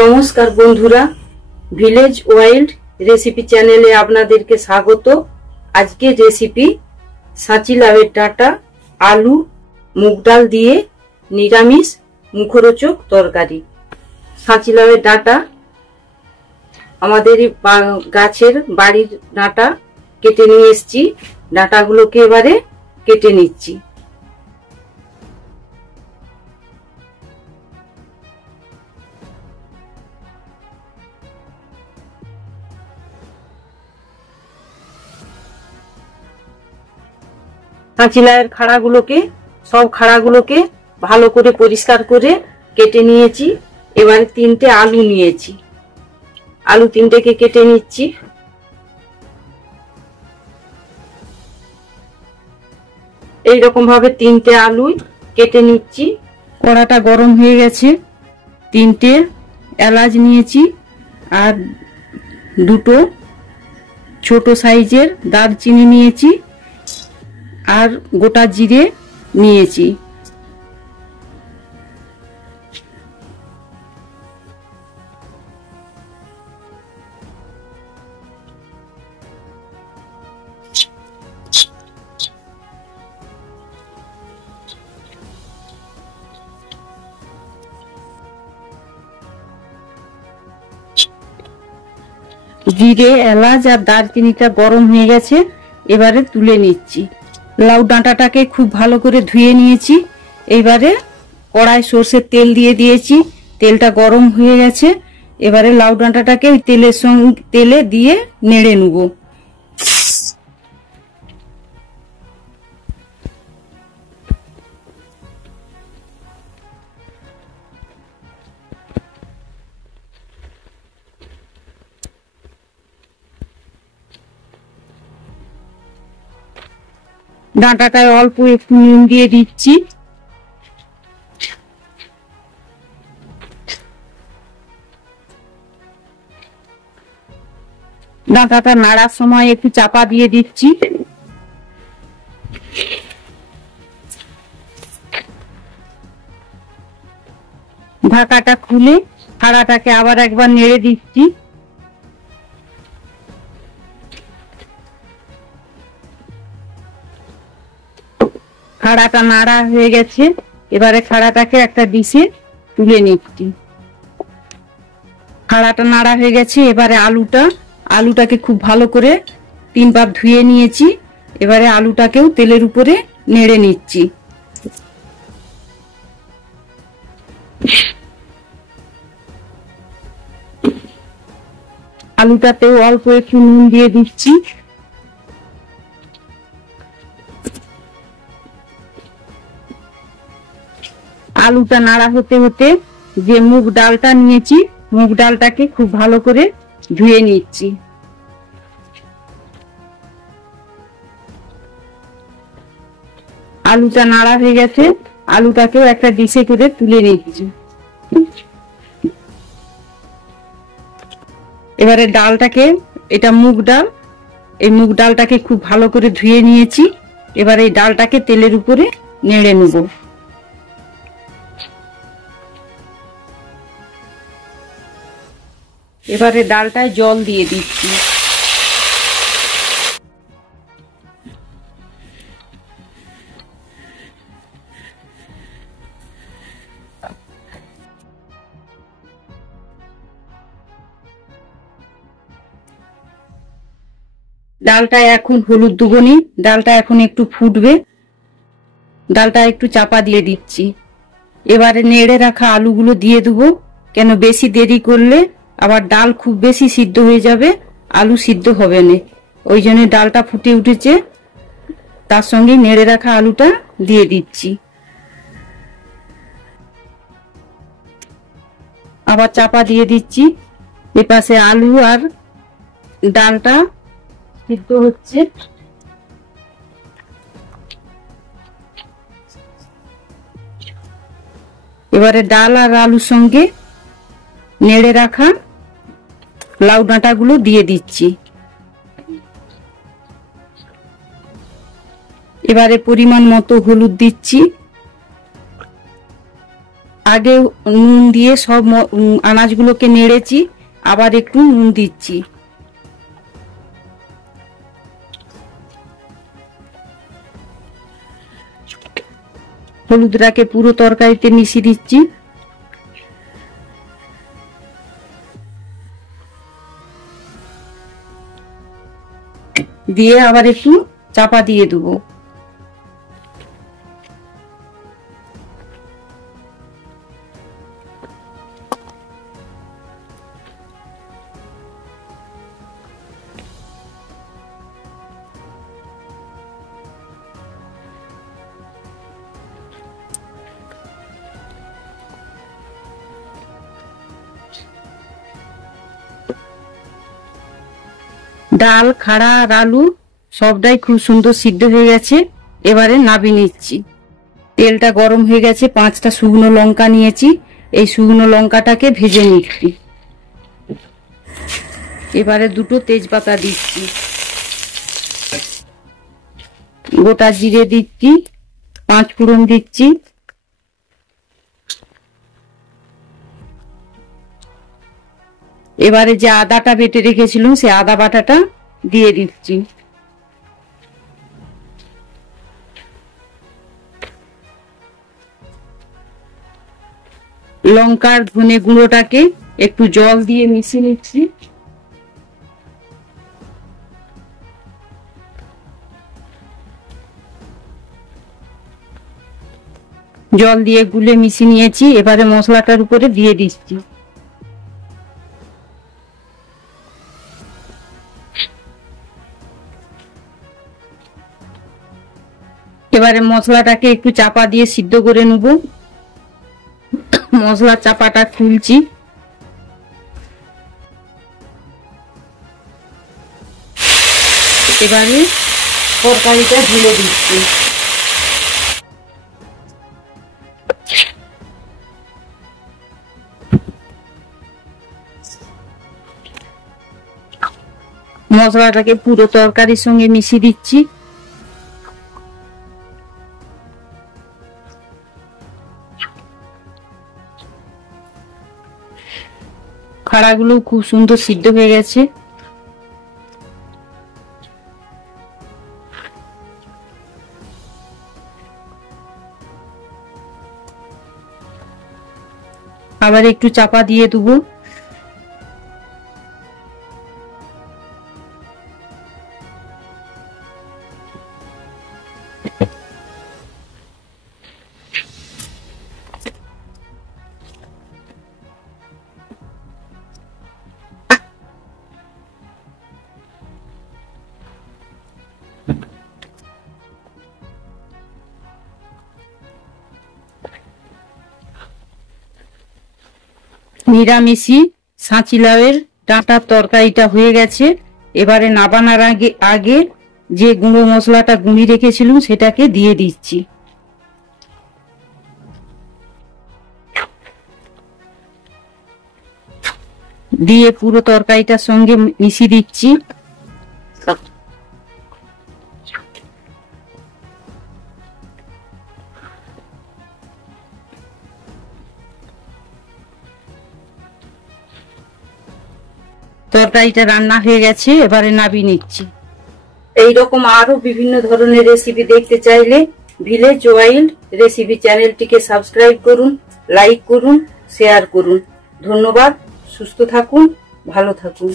নমস্কার বন্ধুরা, village wild recipe চ্যানেলে আপনাদেরকে স্বাগত। আজকের রেসিপি সাঁচি লাউয়ের ডাঁটা, আলু, মুগ ডাল দিয়ে নিরামিষ মুখরোচক তরকারি। সাঁচি লাউয়ের ডাঁটা আমাদের গাছের বাড়ির ডাঁটা কেটে নিয়ে এসেছি। ডাঁটাগুলোকে এবারে কেটে নিচ্ছি। কাঁচি লাউয়ের সব খাড়াগুলোকে ভালো করে পরিষ্কার করে কেটে নিয়েছি। এবারে 3টে আলু নিয়েছি, আলু 3টেকে কেটে নিচ্ছি। এইরকম ভাবে 3টে আলু কেটে নিচ্ছি। কড়াটা গরম হয়ে গেছে। 3টে এলাচ নিয়েছি আর 2টো ছোট সাইজের দারচিনি নিয়েছি আর গোটা জিরে নিয়েছি। জিরে, এলাচ আর দারচিনিটা গরম হয়ে গেছে, এবারে তুলে নিচ্ছি। লাউ ডাঁটাটাকে খুব ভালো করে ধুয়ে নিয়েছি। এবারে কড়াই সরষের তেল দিয়ে দিয়েছি, তেলটা গরম হয়ে গেছে। এবারে লাউ ডাঁটাটাকে ওই তেলে দিয়ে নেড়ে নেব। ডাঁটাটায় অল্প একটু নুন দিয়ে দিচ্ছি। ডাঁটাটা নাড়ার সময় একটু চাপা দিয়ে দিচ্ছি। ঢাকাটা খুলে খাড়াটাকে আবার একবার নেড়ে দিচ্ছি। খাড়াটা নাড়া হয়ে গেছে, এবারে খাড়াটাকে একটা ডিশে তুলে নিচ্ছি। খাড়াটা নাড়া হয়ে গেছে। এবারে আলুটাকে খুব ভালো করে 3বার ধুয়ে নিয়েছি। এবারে আলুটাকেও তেলের উপরে নেড়ে নিচ্ছি। আলুটাতেও অল্প একটু নুন দিয়ে দিচ্ছি। আলুটা নাড়া হতে হতে যে মুগ ডালটা নিয়েছি, মুগ ডালটাকে খুব ভালো করে ধুয়ে নিচ্ছি। আলুটা নাড়া হয়ে গেছে, আলুটাকেও একটা ডিশে করে তুলে নিচ্ছি। এবারে ডালটাকে, এটা মুগ ডাল, এই মুগ ডালটাকে খুব ভালো করে ধুয়ে নিয়েছি। এবারে এই ডালটাকে তেলের উপরে নেড়ে নেব। এবারে ডালটায় জল দিয়ে দিচ্ছি। ডালটা এখন হলুদ দেবনি, ডালটা এখন একটু ফুটবে। ডালটা একটু চাপা দিয়ে দিচ্ছি। এবারে নেড়ে রাখা আলুগুলো দিয়ে দেবো, কেন বেশি দেরি করলে আবার ডাল খুব বেশি সিদ্ধ হয়ে যাবে, আলু সিদ্ধ হবে না। ওই জন্য ডালটা ফুটে উঠেছে, তার সঙ্গে নেড়ে রাখা আলুটা দিয়ে দিচ্ছি। আবার চাপা দিয়ে দিচ্ছি। এপাশে আলু আর ডালটা সিদ্ধ হচ্ছে। এবারে ডাল আর আলুর সঙ্গে নেড়ে রাখা লাউ ডাঁটাগুলো দিয়ে দিচ্ছি। এবারে পরিমাণ মতো হলুদ দিচ্ছি, আগে নুন দিয়ে সব আনাজগুলোকে নেড়েছি, আবার একটু নুন দিচ্ছি। হলুদটাকে পুরো তরকারিতে মিশিয়ে দিচ্ছি। দিয়ে আবার একটু চাপা দিয়ে দেবো। ডাল, খাড়া আর আলু সবটাই খুব সুন্দর সিদ্ধ হয়ে গেছে। এবারে নামিয়ে নিচ্ছি। তেলটা গরম হয়ে গেছে, 5টা শুকনো লঙ্কা নিয়েছি। এই শুকনো লঙ্কাটাকে ভেজে নিচ্ছি। এবারে 2টো তেজপাতা দিচ্ছি, গোটা জিরে দিচ্ছি, 5 ফোড়ন দিচ্ছি। এবারে যে আদাটা বেটে রেখেছিলাম সেই আদা বাটাটা দিয়ে দিচ্ছি। লঙ্কার ধনে গুঁড়োটাকে একটু জল দিয়ে মিশিয়ে নিচ্ছি। জল দিয়ে গুলে মিশিয়ে নিয়েছি। এবারে মশলাটার উপরে দিয়ে দিচ্ছি। এবারে মশলাটাকে একটু চাপা দিয়ে সিদ্ধ করে নেব। মশলার চাপাটা খুলছি। এবারে তরকারিটা ঢেলে দিচ্ছি। মশলাটাকে পুরো তরকারির সঙ্গে মিশিয়ে দিচ্ছি। খাড়াগুলো খুব সুন্দর সিদ্ধ হয়ে গেছে। আবার একটু চাপা দিয়ে দেবো। নিরামিষি সাঁচি লাউয়ের ডাঁটার তরকারিটা হয়ে গেছে। এবারে নাবানার আগে যে গুঁড়ো মশলাটা গুঁড়ি রেখেছিলাম সেটাকে দিয়ে দিচ্ছি। দিয়ে পুরো তরকারিটার সঙ্গে মিশিয়ে দিচ্ছি। তরকারিটা রান্না হয়ে গেছে, এবারে নামিয়ে নিচ্ছি। এইরকম আরো বিভিন্ন ধরনের রেসিপি দেখতে চাইলে ভিলেজ ওয়াইল্ড রেসিপি চ্যানেলটিকে সাবস্ক্রাইব করুন, লাইক করুন, শেয়ার করুন। ধন্যবাদ। সুস্থ থাকুন, ভালো থাকুন।